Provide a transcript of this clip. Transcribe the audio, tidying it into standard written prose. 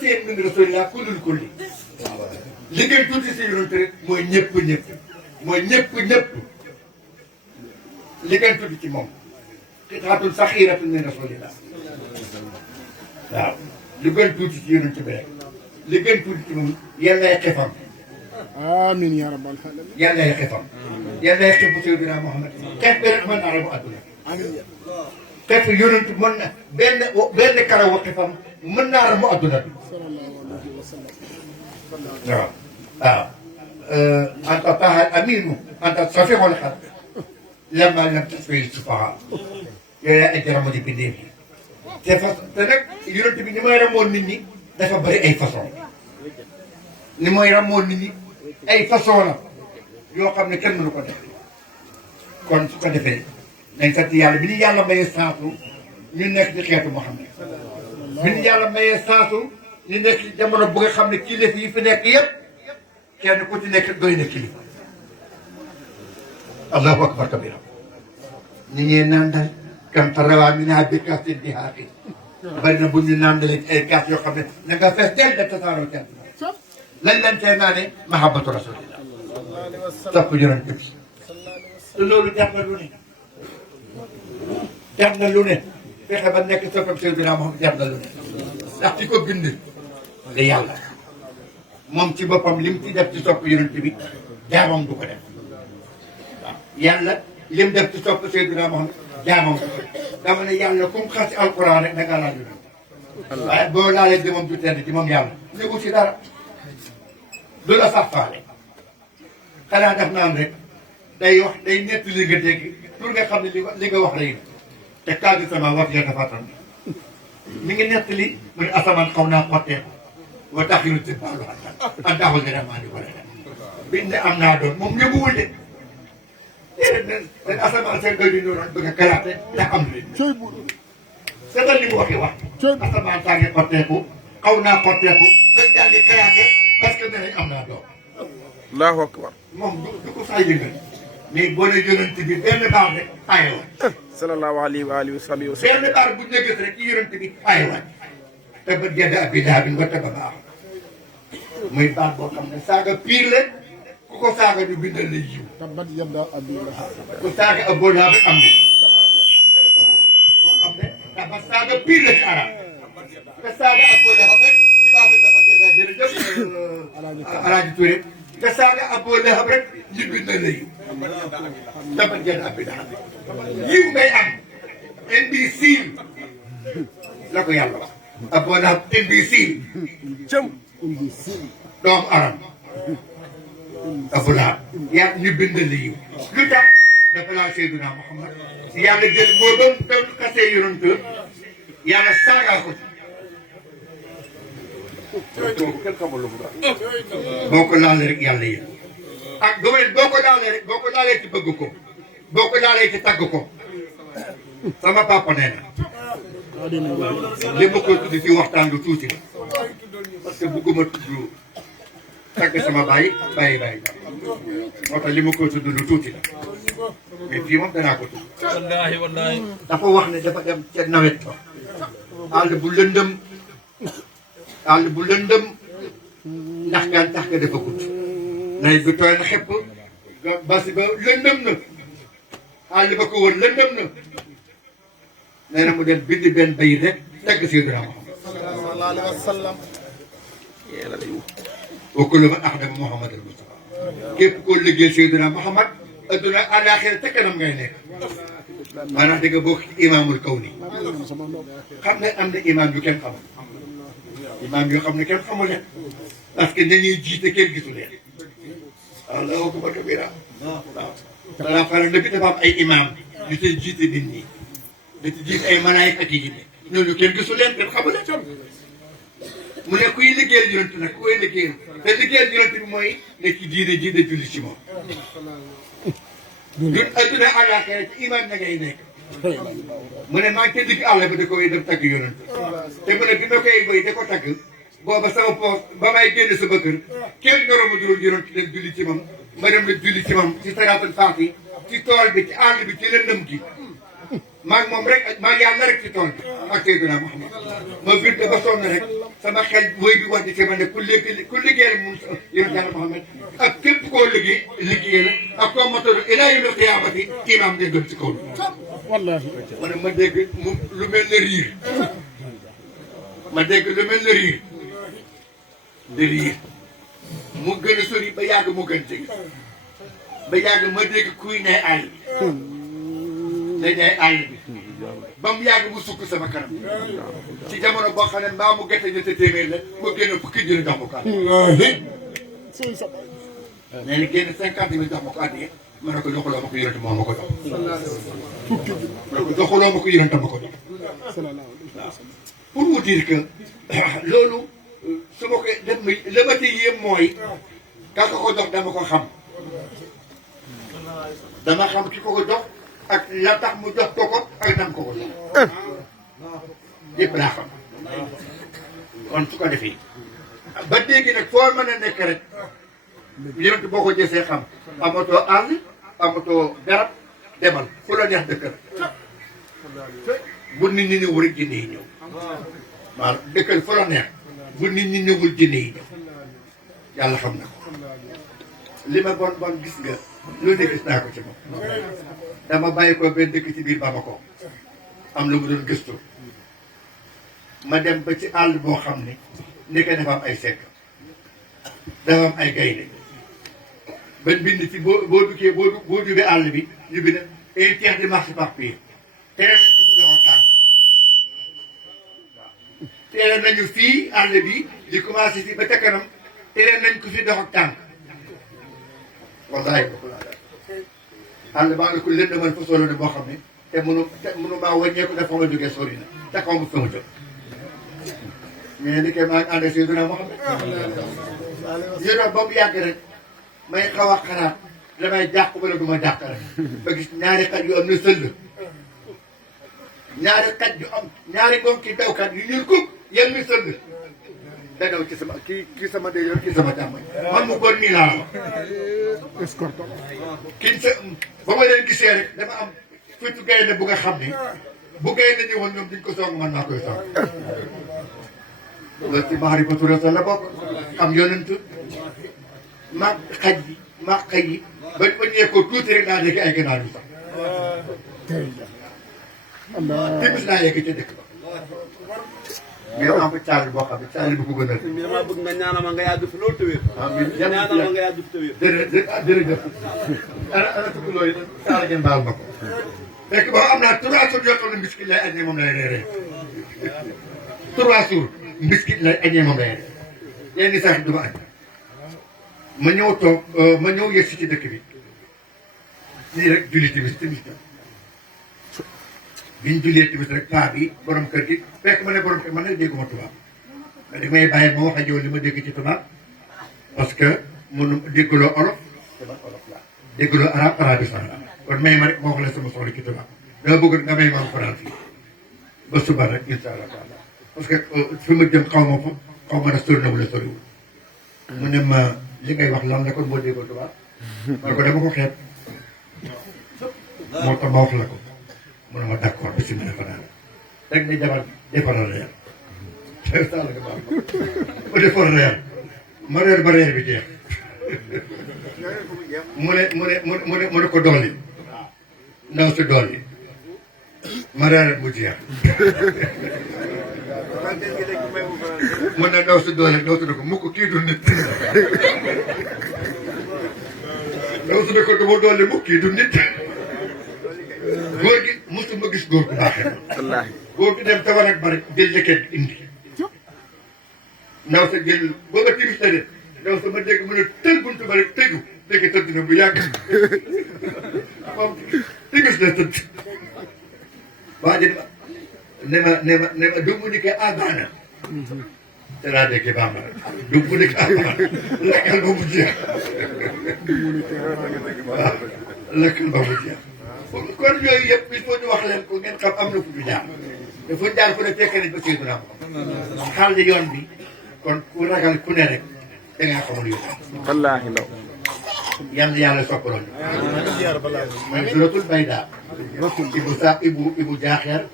seen min rasulillah kulul kulli li gën tuuti si yonent rek mooy ñëpp mooy ñëpp li gën tuuti ci moom qit'atun saxiratun min rasulillah waaw li gën tuuti ci yonent bi rek li gën tuuti ci moom yàllay xefam amiin yaa rabbal aalamiin yàllay xefam yàllay xefu Seydina Muhammad xef bi rek mën naa rabu adduna xef yonent mën na benn karawu xefam mën naa rabu adduna bi waaw waaw anta taha aminu anta safihul xalq lamma lam tasfi sufaha yooyu yaa ay jaramu di bindee bi te nag yonent bi ni may ramoon nit ñi dafa bëri ay façon ni mooy ramoon nit ñi ay façon la yoo xam ne kenn mënu ko def kon su ko defee nañ sant yàlla bi ñu yàlla mayee sansu ñu nekk ci xeetu Muhammad bi ñu yàlla mayee sansu ñu nekk ci jamono bu nga xam ne kilifa yi fi nekk yëpp kenn ku ci nekk doy na kilifa allahu akbar kabira ñu ngee naan dal kam tarawaa mi naa bi kasin di xaaqi bari na bu ñu naan dalee ci ay kaas yoo xam ne na nga fees del de tasaaroo kenn lañ leen tee naa ne mahabbatu rasulillah topp yonent bi te loolu jar na lu ne jar na lu ne fexe ba nekk soppam Seydina Muhammad jar na lu ne ndax ci ko bind la yàlla moom ci boppam lim ci def ci sopp yonent bi jaamam du ko def waaw yàlla lim def ci sopp Seydina Muhammad jaamam du ko def dama ne yàlla comme xas ci alquran rek da ngaa laal yonent waaye boo laalee jëmam ju tedd ci moom yàlla néegu ci dara du la sax faale xanaa def naan rek day wax day nett li nga dégg pour nga xam ne li nga wax rek te kaddu sama wax ya dafa tam mi ngi nett li mu ne asamaan xaw naa xotteeku wa taxiru ci baalu an taxul nga dem maa di wala dem biñ ne am naa doon moom ñëbuwul de déedéet den asamaan seen doy di noonu bëgg a kalaate te am leen seetal li mu waxi wax asamaan saa ngi xotteeku xaw naa xotteeku dañ daal di kalaate parce que danañ am naa doon allahu akbar moom du ko fay yëngal mais boo nee yonent bi benn baar rek ayewaat sallallahu alayhi wa alihi wa sahbihi wa sallam benn baar bu ñu gis rek ci yonent bi ayewaat te ba jënd abi dahabin ba taba baax muy baat boo xam ne saaga pire la ku ko saaga ñu bindal la yiw tabbat yadda abi lahab ku saaga Abu Lahab am na boo xam ne tabat saaga pire la ci arab te saaga Abu Lahab rek ci baax dafa jënd jërëjëf Alaaji Touré te saaga Abu Lahab rek ñu bindal la yiw tabat jënd abi lahab yiw ngay am imbécile la ko yàlla wax Abu Lahab imbécile cëm doomu aram Abu Lahab yaa ñu bindal la yiw lu tax dafa laa Seydina Muhammad yàlla jël moo doon xasee yonent yàlla saagaa ko ci boo ko laalee rek yàlla yéen ak domaine boo ko laalee ci bëgg ko boo ko laalee ci tagg ko sama papa nee na li ma koy tudd ci waxtaan lu tuuti la parce que bëgguma tudd tagg sama bàyyi moo tax li ma koy tudd lu tuuti la mais fii moom danaa ko tudd dafa wax ne dafa dem ca nawet ba àll bu lëndëm ndax gàncax ga dafa gudd nawet bi tooy na xepp basi ba lëndëm na àll ba ko wër lëndëm na nee na mu dem bind benn bayit rek tagg Seydina Muhammad sallallahu alayhi wa sallam wa kullu man axdama Muhammad al Mustafa képp koo liggéey Seydina Muhammad adduna àllaaxira te kanam ngay nekk maanaam da nga bokk ci imaamul kawni xam nga am na imaam yu kenn xamul imaam yoo xam ne kenn xamul leen parce que dañuy jiite kenn gisu leen Allahu akbar kabira waaw danaa faral depuis dafa am ay imaam yu tey jiite nit ñi da ci jiite ay malaayika yi ne ñooñu kenn gisu leen kenn xamul leen mu ne kuy liggéeyal yonent nag kuy liggéeyal te liggéeyal yonent bi mooy ne ci diine julli ci moom ñun adduna àllaaxira ci imaam na ngay nekk mu ne maa ngi ca digg àll ba da koy dem tagg yonent te mu ne bi ma koy boy da ko tagg booba sama poos ba may génn sama kër kenn ñoroma juróom yonent dem julli ci moom ma dem la julli ci moom ci salaatul faati ci tool bi ci àll bi ci lëndëm gi maa ngi moom rek maa ngi yàlla rek ci tool bi ak Seydina Muhammad ma bind ba sonn rek sama xel mooy di wax di ci ma ne ku liggéeyal mun yonent Yàlla Muhammad ak képp koo liggéeyal ak koo motoon ilaa yawmil qiyaamati imaam day gën ci kaw wallahi ma ne ma dégg lu mel ne riir ma dégg lu mel ne riir de riir mu gën a sori ba yàgg mu gën jege ba yàgg ma dégg kuy ne àll bi day ne àll bi ba mu yàgg mu sukk sama kanam ci jamono boo xam ne mbaa mu gerte ñetti téeméer la mu génn fukki junni jox ma ko addiya nee na génn 50 000 jox ma ko addiya ma ne ko joxuloo ma ko yonent moo ma ko jox joxuloo ma ko yonent ma ko jox pour vous dire que loolu su ma koy def mi la ma ci yéem mooy kaka ko jox dama ko xam dama xam ki ko ko jox ak la tax mu jox ko ko ak nam ko ko jox yëpp laa xam kon su ko defee ba léegi nag foo mën a nekk rek yonent boo ko jësee xam amatoo àll amatoo garab demal fu la neex dëkk bu nit ñi ñëwul rek jinne yi ñëw waaw dëkkal fu la neex bu nit ñi ñëwul jinne yi ñëw yàlla xam na ko li ma bon bon gis nga lu ne gis naa ko ci moom dama bàyyi ko benn dëkk ci biir Bamako am lu mu doon gëstu ma dem ba ci àll boo xam ne ndeke dafa am ay sekk dafa am ay gaynde ban bind ci boo duggee boo duggee àll bi ñu bind interdit de marche par pied tere nañ ko fi doxal tànk tere nañu fii àll bi di commencé si ba ca kanam tere nañ ko fi dox ak tànk wallaay boobu laa daal àll baa nga ko lëndëmal fa solo ne boo xam ne te mënu maa wàññeeku dafa ma jógee sori na te xaw ma fa ma jëm mais ni kay maa ngi ànd ak si dina ma xam ne yéen ba mu yàgg rek may xaw a xalaat damay jàq wala du ma jàq rek ba gis ñaari xaj yu am na sëll ñaari xaj yu am ñaari moom ki dawkat yu ñuul kub yem na sëll da daw ci sama kii sama ndeyjoor kii sama càmmoñ man mu bon nii laa wax escorte kiñ sa ba ma leen gisee rek dama am fitu gaynde bu nga xam ni bu gaynde ñëwoon ñoom duñ ko song man maa koy song loolu ci maarifatu rasul la bokk am yonent maag xaj yi maag xaj yi ba ñee ko tuuti rek daa nekk ay ganaar yu sax timis naa yegg ca dëkk ba ngir am fa caal boo xam ne caal bu ko gën a dama bëgg nga ñaanal ma nga yàgg fi loolu te wér. ñaanal ma nga yàgg fi te wér. jërëjëf ana tukuloo yi saala ngeen baal ma ko fekk ba am naa 3 jours yoo xam ne mbiskit lay añee moom lay reeree 3 jours mbiskit lay añee moom lay reeree yenn sax du ma añ ma ñëw toog ma ñëw yegg si ci dëkk bi nii rek julli timis biñ jullee timis rek paa bi borom kër gi fekk ma ne borom kër man nag dégguma tubaab ma di may bàyyi ma wax ak yow li ma dégg ci tubaab parce que mënu déggloo olof te man olof laa déggloo arab arabe sax la kon may ma rek ma wax la sama soxla ci tubaab dama bëgg nga may ma alxuraan fii ba suba rek incha allah taala parce que fi ma jëm xaw ma fa xaw ma ne sori na wala soriwul mu ne ma li ngay wax lan la kon boo déggoo tubaab ma ne ko dama ko xeeb moo tax ma wax la ko mu ne ma d'accord bisimilah fanaan rek ne jabar defaral reer sall nga baax ma defar reer ma reer ba reer bi jeex mu ne ko dolli ndaw si dolli ma reer mu jeex mu ne ndaw si dolli ndaw si ne ko mu ko kii du nit ndaw si ne ko du ma dolli mu kii du nit góor gi mosuma gis góor gu baaxee wallaahi góor gi dem tawal ak bari jël leket indi ndaw sa jël ba nga timis la de ndaw sa ma dégg mu ne tël buntu bari tëju dégg tëdd na bu yàgg moom timis la tëdd waa ji ne ma dumbu ni ke abana te laa déggee bambara dumbu ni ke abana lekkal ba mu jeex waaw lekkal ba mu jeex kon yooyu yëpp il faut ñu wax leen ko ngeen xam am na fu ñu jaar te fu ñu jaar fu ne fekk nañ ba Seydou Dina ko xàll yoon bi kon ku ragal ku ne rek da ngaa xamul yoon. wallaahi law. yàlla yàlla soppaloon. mooy suratul bayda. ibu jaaxeer